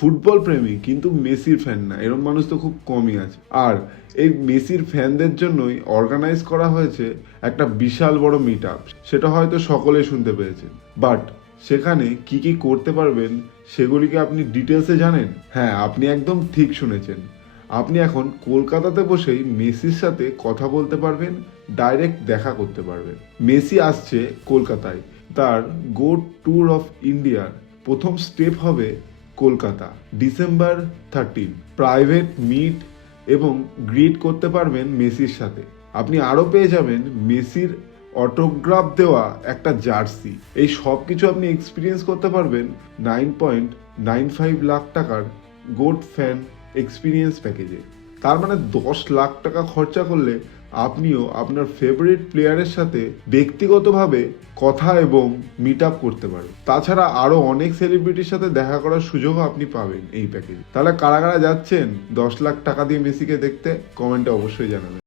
Football প্রেমী কিন্তু মেসির ফ্যান না এরকম মানুষ তো খুব কমই আছে। আর এই মেসির ফ্যানদের জন্যই অর্গানাইজ করা হয়েছে একটা বিশাল বড় মিট আপ সেটা হয়তো সকলেই শুনতে পেয়েছেন বাট সেখানে কি কি করতে পারবেন সেগুলিকে আপনি ডিটেলসে জানেন? হ্যাঁ আপনি একদম ঠিক শুনেছেন। আপনি এখন কলকাতাতে বসেই মেসির সাথে কথা বলতে পারবেন ডাইরেক্ট দেখা করতে পারবেন। মেসি আসছে কলকাতায়, তার গো ট্যুর অফ ইন্ডিয়ার প্রথম স্টেপ হবে Kolkata December thirteen private meet এবং গ্রিট করতে পারবেন মেসির সাথে। আপনি আরও পেয়ে যাবেন মেসির অটোগ্রাফ দেওয়া একটা জার্সি এই সব কিছু আপনি এক্সপিরিয়েন্স করতে পারবেন nine point nine five lakh টাকার গোড ফ্যান এক্সপিরিয়েন্স প্যাকেজে তার মানে দশ লাখ টাকা খরচা করলে আপনিও আপনার ফেভারিট প্লেয়ারের সাথে ব্যক্তিগতভাবে কথা এবং মিট আপ করতে পারেন। তাছাড়া আরও অনেক সেলিব্রিটির সাথে দেখা করার সুযোগও আপনি পাবেন এই প্যাকেজ তাহলে কারা কারা যাচ্ছেন দশ লাখ টাকা দিয়ে মেসিকে দেখতে? কমেন্টে অবশ্যই জানাবেন।